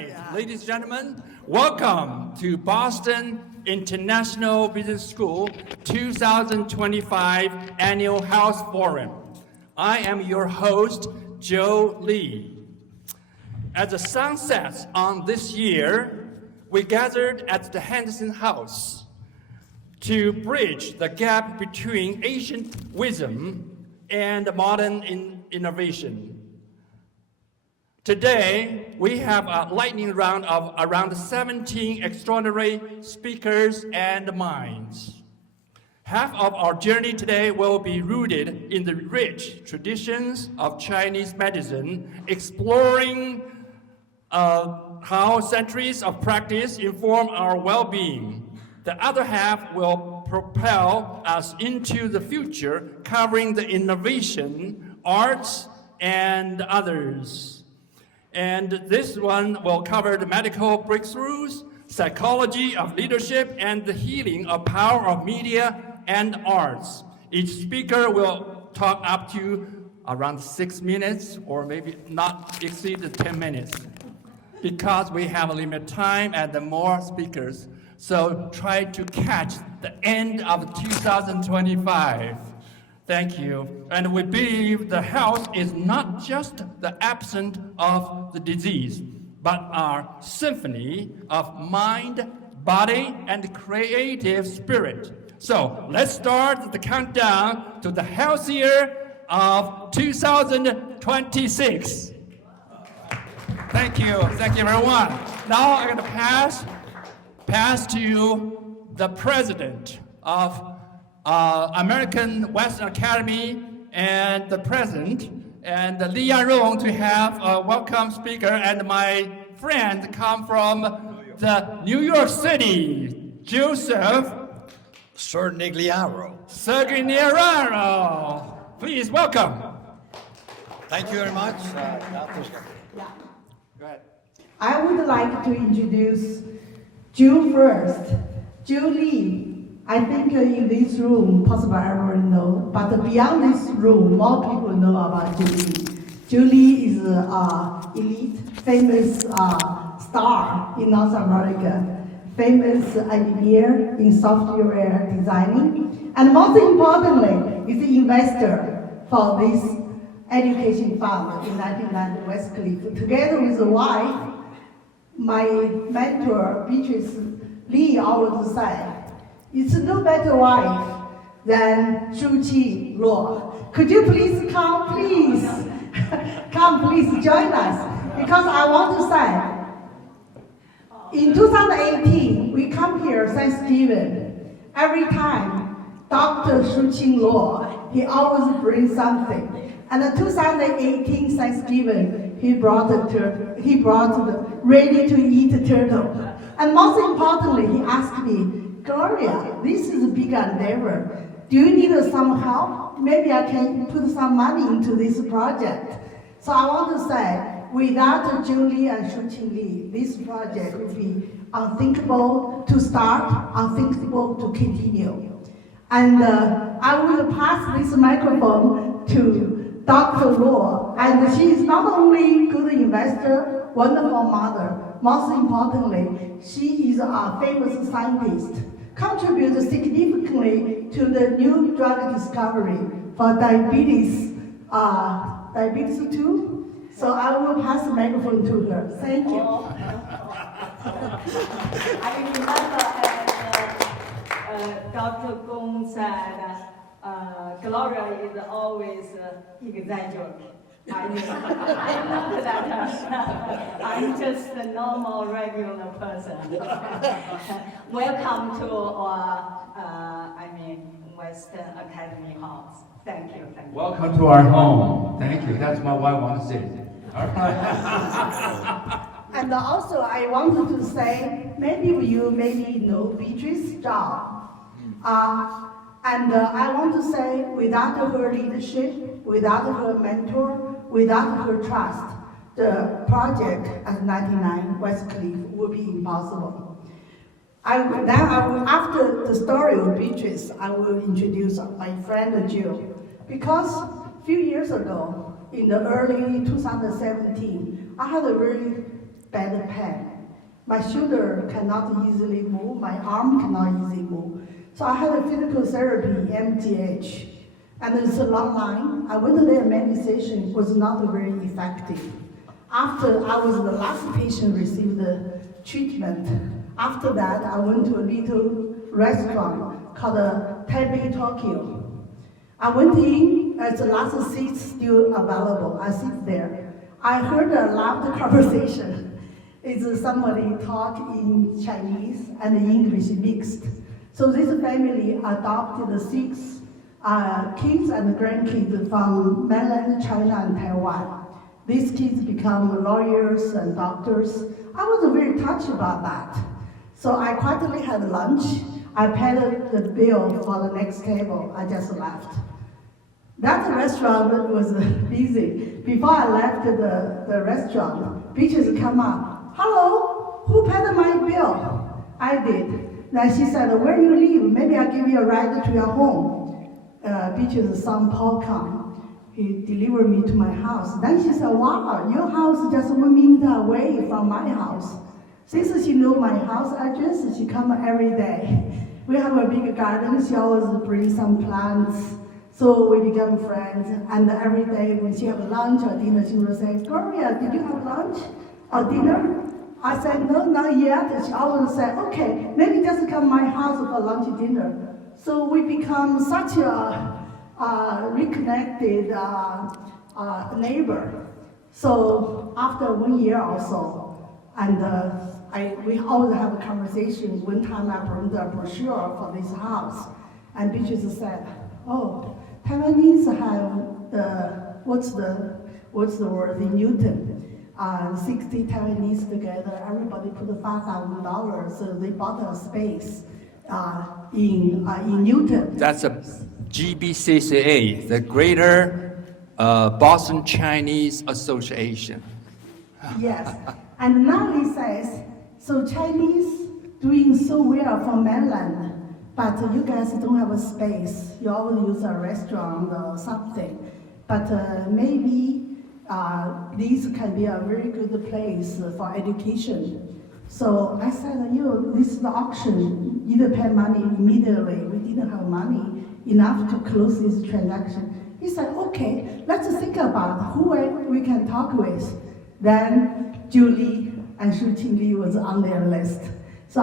right, ladies and gentlemen, welcome to Boston International Business School 2025 Annual House Forum. I am your host, Joe Lee. As the sun sets on this year, we gathered at the Henderson House to bridge the gap between ancient wisdom and modern innovation. Today, we have a lightning round of around 17 extraordinary speakers and minds. Half of our journey today will be rooted in the rich traditions of Chinese medicine, exploring how centuries of practice inform our well-being. The other half will propel us into the future, covering the innovation, arts, and others. And this one will cover the medical breakthroughs, psychology of leadership, and the healing of power of media and arts. Each speaker will talk up to around 6 minutes, or maybe not exceed the 10 minutes, because we have a limited time and the more speakers. So try to catch the end of 2025. Thank you. And we believe the health is not just the absence of the disease, but our symphony of mind, body, and creative spirit. So let's start the countdown to the health year of 2026. Thank you everyone. Now I'm gonna pass to the president of American Western Academy and the president, and Li Yanrong to have a welcome speaker, and my friend come from the New York City, Joseph Cernigliaro. Please welcome. Thank you very much. Go ahead. I would like to introduce Jill first. Jill Lee. I think in this room, possibly everyone know, but beyond this room, more people know about Julie. Julie is an elite, famous star in North America, famous engineer in software designing, and most importantly, is the investor for this education fund in 1990 West Cliff. Together with the wife, my mentor, Beatrice Lee, always say, it's no better wife than Shuqing Luo. Could you please come, please? Come, please join us. Because I want to say, in 2018, we come here Thanksgiving. Every time, Dr. Shuqing Luo, he always brings something. And in 2018 Thanksgiving, he brought the ready-to-eat turtle. And most importantly, he asked me, Gloria, this is a big endeavor. Do you need some help? Maybe I can put some money into this project. So I want to say, without Julie and Shuqing Li, this project would be unthinkable to start, unthinkable to continue. And I will pass this microphone to Dr. Luo. And she is not only a good investor, wonderful mother, most importantly, she is a famous scientist, contributes significantly to the new drug discovery for diabetes 2. So I will pass the microphone to her. Thank you. I remember Dr. Gong said, Gloria is always exaggerating. I know that I'm just a normal, regular person. Welcome to Western Academy House. Thank you. Welcome to our home. Thank you. That's what I want to say. All right. And also, I wanted to say, maybe you know Beatrice Zhao. And I want to say, without her leadership, without her mentor, without her trust, the project at 99 West Cliff would be impossible. After the story of Beatrice, I will introduce my friend Jill. Because a few years ago, in the early 2017, I had a very bad pain. My shoulder cannot easily move, my arm cannot easily move. So I had a physical therapy, MTH, and it's a long line. I went there, many sessions was not very effective. After I was the last patient received the treatment, after that I went to a little restaurant called Taipei Tokyo. I went in, as the last seat still available, I sit there. I heard a loud conversation. It's somebody talk in Chinese and English mixed. So this family adopted 6 kids and grandkids from mainland China and Taiwan. These kids become lawyers and doctors. I was very touched about that. So I quietly had lunch. I paid the bill for the next table. I just left. That restaurant was busy. Before I left the restaurant, bitches come up. Hello, who paid my bill? I did. Then she said, where you live? Maybe I'll give you a ride to your home. Bitch's son Paul come. He delivered me to my house. Then she said, wow, your house is just 1 minute away from my house. Since she knew my house address, she come every day. We have a big garden. She always brings some plants. So we become friends. And every day when she have lunch or dinner, she will say, Gloria, did you have lunch or dinner? I said, no, not yet. She always say, okay, maybe just come to my house for lunch or dinner. So we become such a reconnected neighbor. So after 1 year or so, and we always have a conversation. One time I brought the brochure for this house, and bitches said, oh, Taiwanese have what's the word in Newton? 60 Taiwanese together, everybody put $5,000, so they bought a space in Newton. That's a GBCCA, the Greater Boston Chinese Association. Yes, and now he says, so Chinese doing so well for mainland, but you guys don't have a space. You always use a restaurant or something. But maybe this can be a very good place for education. So I said, this is the auction. Either pay money immediately. We didn't have money enough to close this transaction. He said, okay, let's think about who we can talk with. Then Julie and Shu Qingli was on their list. So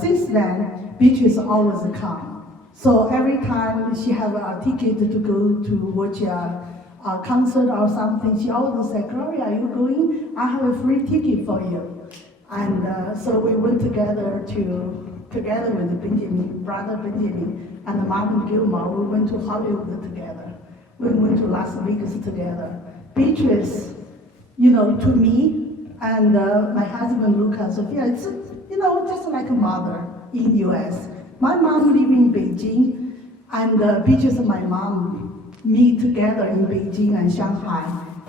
since then, beaches always come. So every time she have a ticket to go to watch a concert or something, she always say, Gloria, are you going? I have a free ticket for you. And so we went together with Benjamin, brother Benjamin, and Martin Gilmore. We went to Hollywood together. We went to Las Vegas together. Beatrice, to me and my husband Lucas, Sophia, it's just like a mother in U.S. My mom live in Beijing, and Beatrice and my mom meet together in Beijing and Shanghai.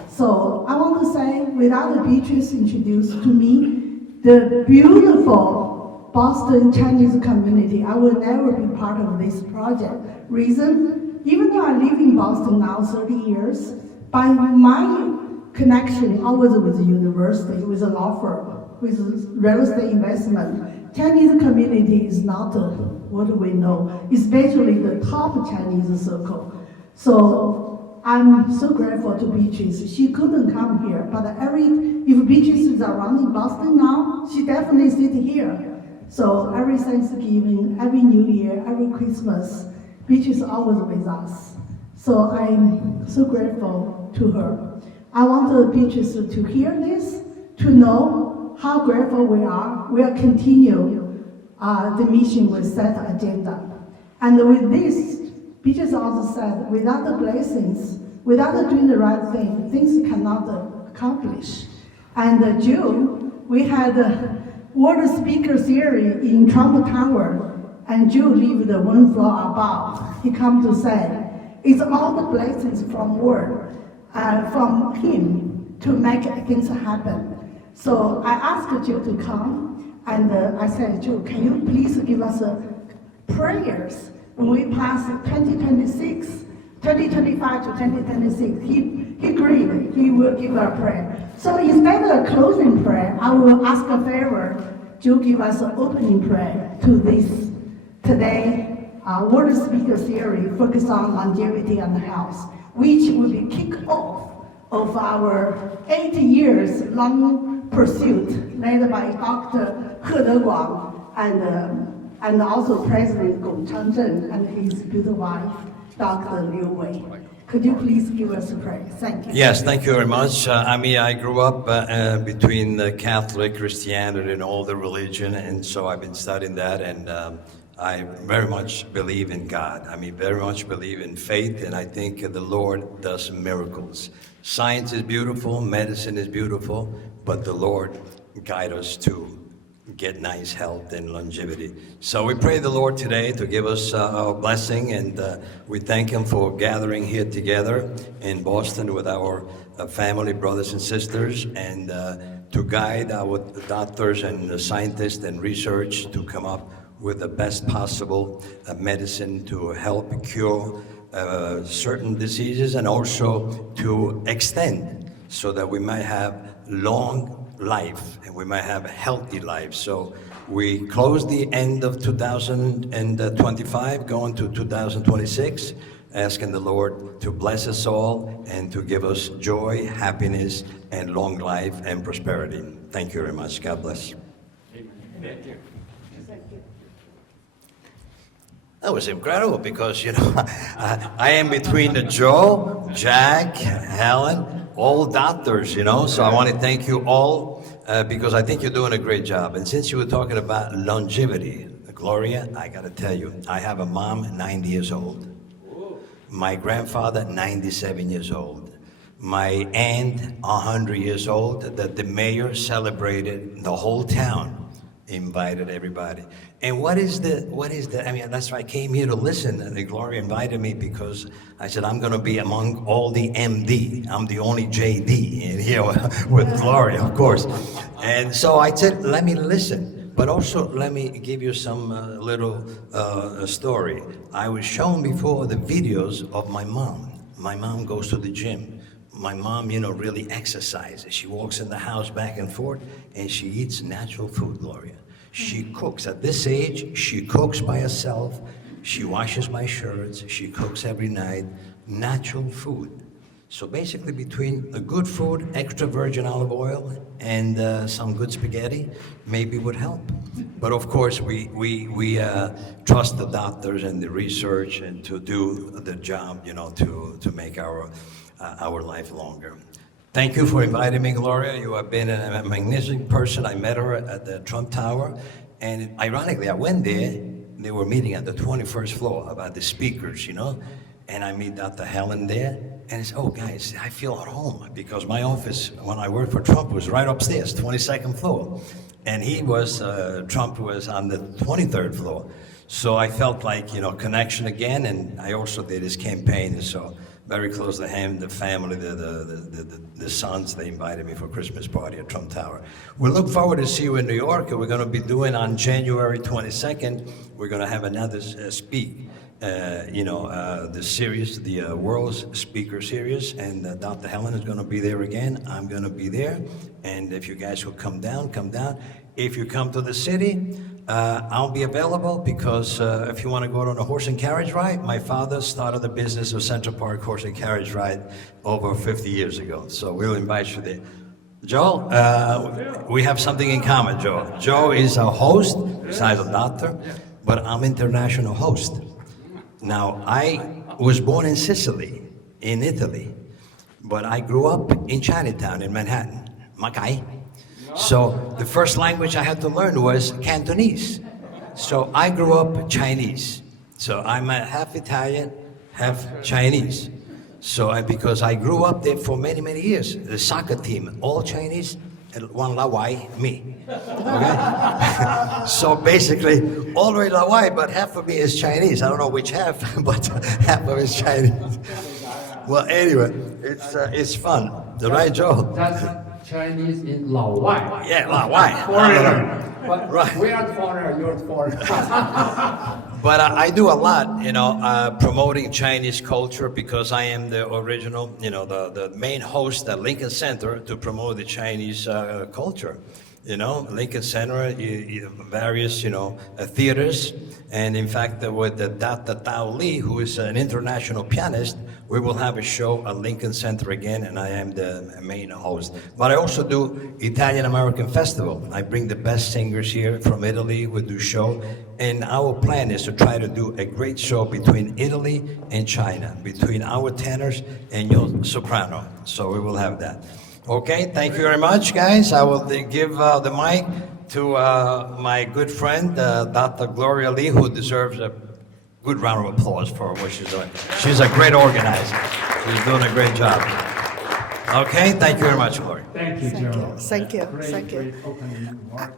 So I want to say, without Beatrice introduced to me, the beautiful Boston Chinese community, I will never be part of this project. Reason, even though I live in Boston now 30 years, by my connection always with the university, with a law firm, with real estate investment, Chinese community is not what we know, especially the top Chinese circle. So I'm so grateful to Beatrice. She couldn't come here, but if Beatrice is around in Boston now, she definitely sit here. So every Thanksgiving, every New Year, every Christmas, Beatrice is always with us. So I'm so grateful to her. I want Beatrice to hear this, to know how grateful we are. We'll continue the mission with set agenda. And with this, Beatrice also said, without the blessings, without doing the right thing, things cannot accomplish. And June, we had World Speaker Series in Trump Tower, and June lived 1 floor above. He come to say, it's all the blessings from Word, from him to make things happen. So I asked Joe to come, and I said, Joe, can you please give us prayers when we pass 2026 2025 to 2026, he agreed he will give a prayer. So instead of a closing prayer, I will ask a favor to give us an opening prayer to this today World Speaker Series focused on longevity and health, which will be kick-off of our 8 years long pursuit led by Dr. He Deguang and also President Gong Changzhen and his beautiful wife, Dr. Liu Wei. Could you please give us a prayer? Thank you. Yes, thank you very much. I grew up between the Catholic, Christianity, and all the religion, and so I've been studying that, and I very much believe in God. Very much believe in faith, and I think the Lord does miracles. Science is beautiful, medicine is beautiful, but the Lord guides us to get nice health and longevity. So we pray the Lord today to give us our blessing, and we thank Him for gathering here together in Boston with our family, brothers and sisters, and to guide our doctors and the scientists and research to come up with the best possible medicine to help cure certain diseases, and also to extend so that we might have long life and we might have a healthy life. So we close the end of 2025, going to 2026, asking the Lord to bless us all and to give us joy, happiness, and long life and prosperity. Thank you very much. God bless. Thank you. That was incredible because, I am between Joe, Jack, Helen, all doctors, so I want to thank you all because I think you're doing a great job. And since you were talking about longevity, Gloria, I got to tell you, I have a mom, 90 years old. My grandfather, 97 years old. My aunt, 100 years old, that the mayor celebrated, the whole town invited everybody. And what is the, that's why I came here to listen, and Gloria invited me because I said, I'm gonna be among all the MD. I'm the only JD in here with Gloria, of course. And so I said, let me listen, but also let me give you some little story. I was shown before the videos of my mom. My mom goes to the gym. My mom, really exercises. She walks in the house back and forth, and she eats natural food, Gloria. She cooks. At this age, she cooks by herself. She washes my shirts. She cooks every night. Natural food. So basically, between the good food, extra virgin olive oil, and some good spaghetti, maybe would help. But of course, we trust the doctors and the research and to do the job, to make our life longer. Thank you for inviting me, Gloria. You have been a magnificent person. I met her at the Trump Tower, and ironically, I went there. They were meeting at the 21st floor about the speakers, and I meet Dr. Helen there, and it's, oh, guys, I feel at home because my office, when I worked for Trump, was right upstairs, 22nd floor, and Trump was on the 23rd floor. So I felt like, connection again, and I also did his campaign, so very close to him, the family, the sons, they invited me for a Christmas party at Trump Tower. We look forward to see you in New York. We're going to be doing on January 22nd, we're going to have another speak, the series, the World's Speaker Series, and Dr. Helen is going to be there again. I'm going to be there, and if you guys will come down, come down. If you come to the city, I'll be available because if you want to go on a horse and carriage ride, my father started the business of Central Park Horse and Carriage Ride over 50 years ago. So we'll invite you there. Joe, we have something in common, Joe. Joe is a host, besides a doctor, but I'm international host. Now, I was born in Sicily, in Italy, but I grew up in Chinatown, in Manhattan, Makai. So the first language I had to learn was Cantonese. So I grew up Chinese. So I'm half Italian, half Chinese. So because I grew up there for many, many years. The soccer team, all Chinese, and one Lawai, me. Okay? So basically, all the way Lawai, but half of me is Chinese. I don't know which half, but half of it is Chinese. Well, anyway, it's fun. Right, Joe? That's Chinese in Lao Wai. Yeah, Lao Wai. But Right. we are the foreigner, you're the foreigner. But I do a lot, promoting Chinese culture because I am the original, the main host at Lincoln Center to promote the Chinese culture. Lincoln Center, various, theaters. And in fact, with the Dr. Tao Li, who is an international pianist, we will have a show at Lincoln Center again, and I am the main host. But I also do Italian American Festival. I bring the best singers here from Italy. We do show. And our plan is to try to do a great show between Italy and China, between our tenors and your soprano. So we will have that. Okay, thank you very much, guys. I will give the mic to my good friend, Dr. Gloria Lee, who deserves a good round of applause for what she's doing. She's a great organizer. She's doing a great job. Okay, thank you very much, Gloria. Thank you, Joe. Thank you. Great, Thank you. great opening remark.